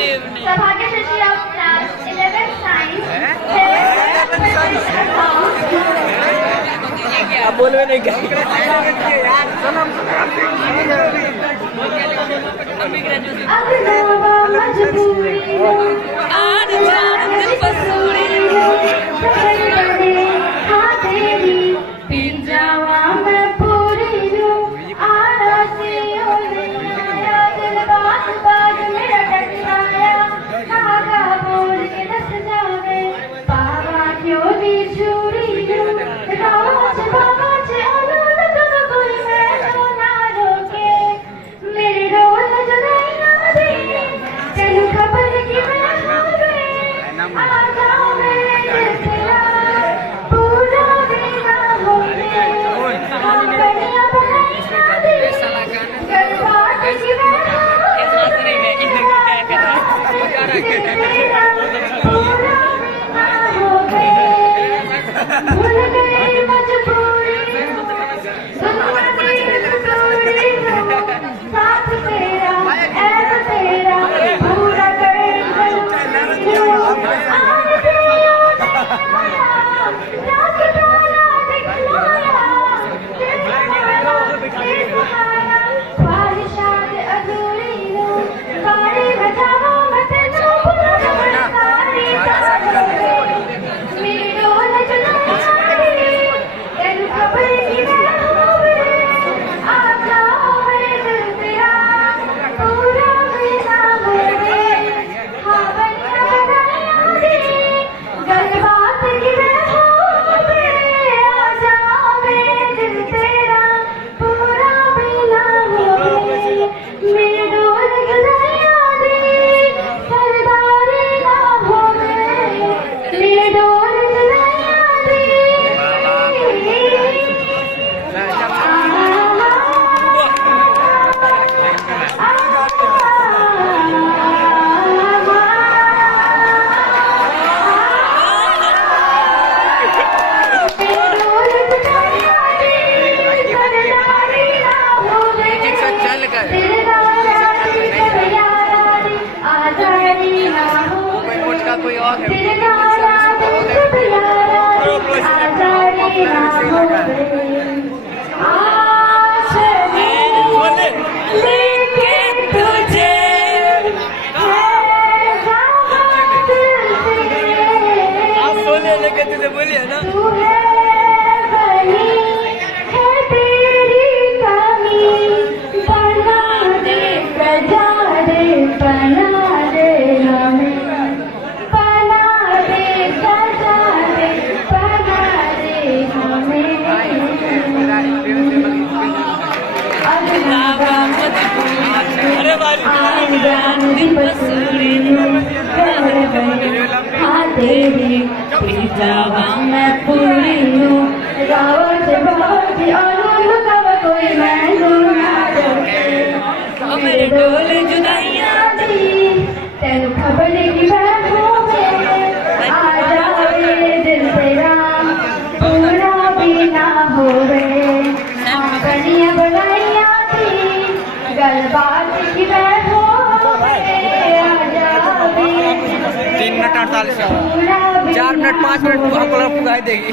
सौभाग्यश्री of class 11 science. अब बोलवे नहीं क्या कोई और है बोलिए ना तेरी जावा मैं पूरी हूँ गाँव से बहुत ही कोई मैं मेरे डोले जुदाइयाँ दी तेन खबर की बैठो आ जाए दिल तेरा पूरा भी ना होवे कनिया बनाइया थी गल बात की बैठो 3 मिनट 48 सेकंड 4 मिनट 5 मिनट हमको पुगाई देगी।